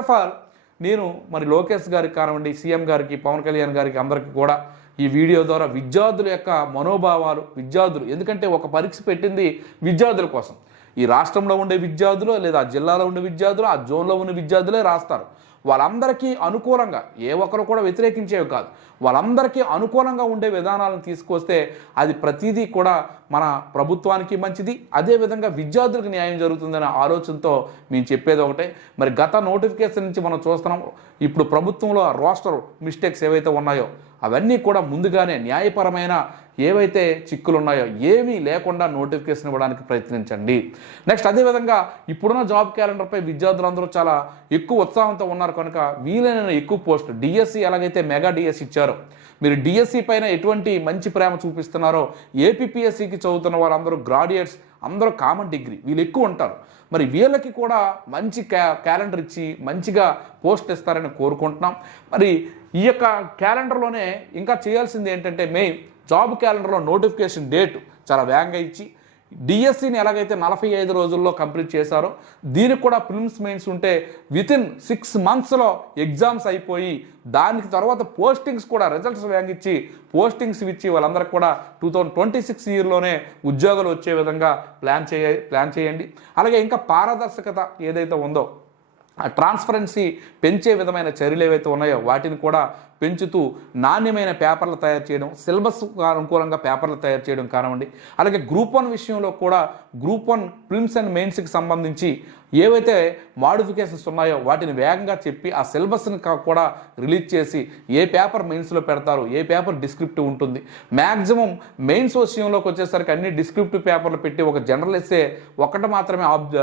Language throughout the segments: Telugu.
ఆఫ్ ఆల్ నేను మరి లోకేష్ గారికి కానివ్వండి సీఎం గారికి పవన్ కళ్యాణ్ గారికి అందరికీ కూడా ఈ వీడియో ద్వారా విద్యార్థుల యొక్క మనోభావాలు విద్యార్థులు ఎందుకంటే ఒక పరీక్ష పెట్టింది విద్యార్థుల కోసం. ఈ రాష్ట్రంలో ఉండే విద్యార్థులు లేదా ఆ జిల్లాలో ఉండే విద్యార్థులు ఆ జోన్లో ఉన్న విద్యార్థులే రాస్తారు. వాళ్ళందరికీ అనుకూలంగా ఏ ఒక్కరు కూడా వ్యతిరేకించేవి కాదు. వాళ్ళందరికీ అనుకూలంగా ఉండే విధానాలను తీసుకొస్తే అది ప్రతిదీ కూడా మన ప్రభుత్వానికి మంచిది అదేవిధంగా విద్యార్థులకు న్యాయం జరుగుతుందనే ఆలోచనతో మేము చెప్పేది ఒకటే. మరి గత నోటిఫికేషన్ నుంచి మనం చూస్తున్నాం ఇప్పుడు ప్రభుత్వంలో రోస్టర్ మిస్టేక్స్ ఏవైతే ఉన్నాయో అవన్నీ కూడా ముందుగానే న్యాయపరమైన ఏవైతే చిక్కులు ఉన్నాయో ఏమీ లేకుండా నోటిఫికేషన్ ఇవ్వడానికి ప్రయత్నించండి. నెక్స్ట్ అదేవిధంగా ఇప్పుడున్న జాబ్ క్యాలెండర్పై విద్యార్థులందరూ చాలా ఎక్కువ ఉత్సాహంతో ఉన్నారు. కనుక వీలైన ఎక్కువ పోస్ట్ డిఎస్సి ఎలాగైతే మెగా డిఎస్సి ఇచ్చారో మీరు డిఎస్సి పైన ఎటువంటి మంచి ప్రేమ చూపిస్తున్నారో ఏపీఎస్సికి చదువుతున్న వారందరూ గ్రాడ్యుయేట్స్ అందరూ కామన్ డిగ్రీ వీళ్ళు ఎక్కువ ఉంటారు. మరి వీళ్ళకి కూడా మంచి క్యా క్యాలెండర్ ఇచ్చి మంచిగా పోస్ట్ ఇస్తారని కోరుకుంటున్నాం. మరి ఈ యొక్క క్యాలెండర్లోనే ఇంకా చేయాల్సింది ఏంటంటే మెయిన్ జాబ్ క్యాలెండర్లో నోటిఫికేషన్ డేట్ చాలా వేగంగా ఇచ్చి డిఎస్సిని ఎలాగైతే నలభై ఐదు రోజుల్లో కంప్లీట్ చేశారో దీనికి కూడా ఫిల్మ్స్ మెయిన్స్ ఉంటే వితిన్ సిక్స్ మంత్స్లో ఎగ్జామ్స్ అయిపోయి దానికి తర్వాత పోస్టింగ్స్ కూడా రిజల్ట్స్ వ్యాంగిచ్చి పోస్టింగ్స్ ఇచ్చి వాళ్ళందరికీ కూడా టూ థౌజండ్ ట్వంటీ సిక్స్ ఇయర్లోనే ఉద్యోగాలు వచ్చే విధంగా ప్లాన్ చేయ ప్లాన్ చేయండి. అలాగే ఇంకా పారదర్శకత ఏదైతే ఉందో ఆ ట్రాన్స్పరెన్సీ పెంచే విధమైన చర్యలు ఏవైతే ఉన్నాయో వాటిని కూడా పెంచుతూ నాణ్యమైన పేపర్లు తయారు చేయడం సిలబస్ అనుకూలంగా పేపర్లు తయారు చేయడం కానివ్వండి అలాగే గ్రూప్ వన్ విషయంలో కూడా గ్రూప్ వన్ ఫిల్మ్స్ అండ్ మెయిన్స్కి సంబంధించి ఏవైతే మాడిఫికేషన్స్ ఉన్నాయో వాటిని వేగంగా చెప్పి ఆ సిలబస్ని కూడా రిలీజ్ చేసి ఏ పేపర్ మెయిన్స్లో పెడతారు ఏ పేపర్ డిస్క్రిప్టివ్ ఉంటుంది. మ్యాక్సిమం మెయిన్స్ విషయంలోకి వచ్చేసరికి అన్ని డిస్క్రిప్టివ్ పేపర్లు పెట్టి ఒక జర్నలిస్టే ఒకటి మాత్రమే ఆబ్జ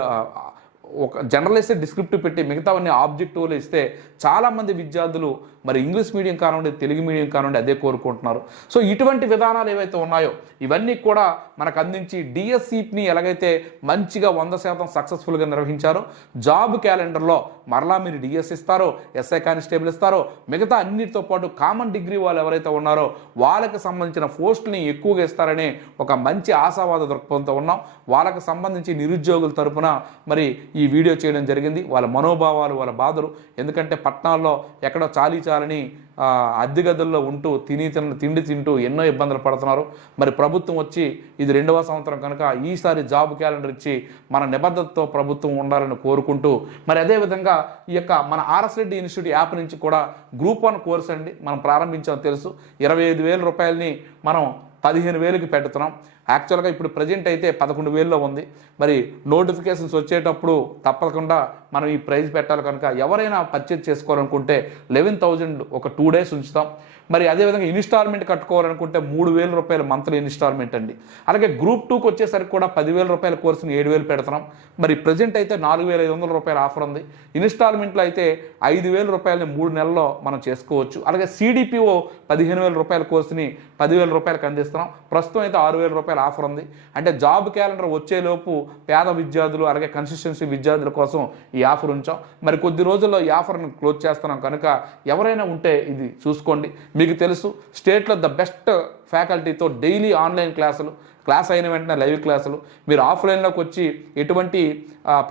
ఒక జనరలిస్ట్ డిస్క్రిప్టివ్ పెట్టి మిగతావన్నీ ఆబ్జెక్టివ్లు ఇస్తే చాలామంది విద్యార్థులు మరి ఇంగ్లీష్ మీడియం కానివ్వండి తెలుగు మీడియం కానివ్వండి అదే కోరుకుంటున్నారు. సో ఇటువంటి విధానాలు ఏవైతే ఉన్నాయో ఇవన్నీ కూడా మనకు అందించి డిఎస్సిని ఎలాగైతే మంచిగా వంద శాతం సక్సెస్ఫుల్గా నిర్వహించారో జాబ్ క్యాలెండర్లో మరలా మీరు డిఎస్ ఇస్తారో ఎస్ఐ కానిస్టేబుల్ ఇస్తారో మిగతా అన్నిటితో పాటు కామన్ డిగ్రీ వాళ్ళు ఎవరైతే ఉన్నారో వాళ్ళకి సంబంధించిన పోస్టుని ఎక్కువగా ఇస్తారనే ఒక మంచి ఆశావాద దృక్పథంతో ఉన్నాం. వాళ్ళకి సంబంధించి నిరుద్యోగుల తరపున మరి ఈ వీడియో చేయడం జరిగింది. వాళ్ళ మనోభావాలు వాళ్ళ బాధలు. ఎందుకంటే పట్టణాల్లో ఎక్కడో చాలీ చాలని అద్దెగదుల్లో అద్దె గదుల్లో ఉంటూ తిని తిన తిండి తింటూ ఎన్నో ఇబ్బందులు పడుతున్నారు. మరి ప్రభుత్వం వచ్చి ఇది రెండవ సంవత్సరం కనుక ఈసారి జాబ్ క్యాలెండర్ ఇచ్చి మన నిబద్ధతతో ప్రభుత్వం ఉండాలని కోరుకుంటూ మరి అదేవిధంగా ఈ యొక్క మన ఆర్ఎస్ రెడ్డి ఇన్స్టిట్యూట్ యాప్ నుంచి కూడా గ్రూప్ వన్ కోర్స్ అండి మనం ప్రారంభించాం తెలుసు. ఇరవై ఐదు వేల రూపాయలని మనం పదిహేను వేలకు పెడుతున్నాం. యాక్చువల్గా ఇప్పుడు ప్రజెంట్ అయితే పదకొండు వేల్లో ఉంది. మరి నోటిఫికేషన్స్ వచ్చేటప్పుడు తప్పకుండా మనం ఈ ప్రైజ్ పెట్టాలి కనుక ఎవరైనా పర్చేజ్ చేసుకోవాలనుకుంటే లెవెన్ థౌజండ్ ఒక టూ డేస్ ఉంచుతాం. మరి అదేవిధంగా ఇన్స్టాల్మెంట్ కట్టుకోవాలనుకుంటే మూడు వేల రూపాయలు మంత్లీ ఇన్స్టాల్మెంట్ అండి. అలాగే గ్రూప్ టూకి వచ్చేసరికి కూడా పదివేల రూపాయల కోర్సుని ఏడు వేలు పెడుతున్నాం. మరి ప్రజెంట్ అయితే నాలుగు వేల ఐదు వందల రూపాయల ఆఫర్ ఉంది. ఇన్స్టాల్మెంట్లో అయితే ఐదు వేల రూపాయలని మూడు నెలల్లో మనం చేసుకోవచ్చు. అలాగే సిడిపిఓ పదిహేను వేల రూపాయల కోర్సుని పదివేల రూపాయలకు అందిస్తున్నాం. ప్రస్తుతం అయితే ఆరు వేల రూపాయలు ఆఫర్ ఉంది. అంటే జాబ్ క్యాలెండర్ వచ్చేలోపు పేద విద్యార్థులు అలాగే కన్సిస్టెన్సీ విద్యార్థుల కోసం ఈ ఆఫర్ ఉంచాం. మరి కొద్ది రోజుల్లో ఈ ఆఫర్ను క్లోజ్ చేస్తున్నాం కనుక ఎవరైనా ఉంటే ఇది చూసుకోండి. మీకు తెలుసు స్టేట్లో ద బెస్ట్ ఫ్యాకల్టీతో డైలీ ఆన్లైన్ క్లాసులు క్లాస్ అయిన వెంటనే లైవ్ క్లాసులు మీరు ఆఫ్లైన్లోకి వచ్చి ఎటువంటి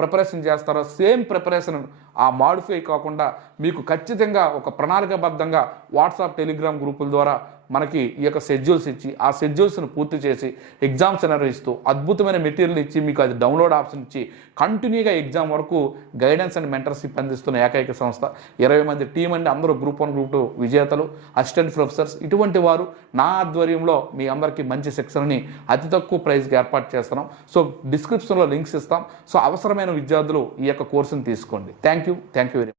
ప్రిపరేషన్ చేస్తారో సేమ్ ప్రిపరేషన్ ఆ మాడిఫై కాకుండా మీకు ఖచ్చితంగా ఒక ప్రణాళికాబద్ధంగా వాట్సాప్ టెలిగ్రామ్ గ్రూపుల ద్వారా మనకి ఈ యొక్క షెడ్యూల్స్ ఇచ్చి ఆ షెడ్యూల్స్ను పూర్తి చేసి ఎగ్జామ్స్ నిర్వహిస్తూ అద్భుతమైన మెటీరియల్ ఇచ్చి మీకు అది డౌన్లోడ్ ఆప్షన్ ఇచ్చి కంటిన్యూగా ఎగ్జామ్ వరకు గైడెన్స్ అండ్ మెంటర్షిప్ అందిస్తున్న ఏకైక సంస్థ. ఇరవై మంది టీం అండి అందరూ గ్రూప్ వన్ గ్రూప్ టూ విజేతలు అసిస్టెంట్ ప్రొఫెసర్స్ ఇటువంటి వారు నా ఆధ్వర్యంలో మీ అందరికీ మంచి శిక్షణని అతి తక్కువ ప్రైస్కి ఏర్పాటు చేస్తున్నాం. సో డిస్క్రిప్షన్లో లింక్స్ ఇస్తాం. సో అవసరమైన విద్యార్థులు ఈ యొక్క కోర్సును తీసుకోండి. Thank you thank you very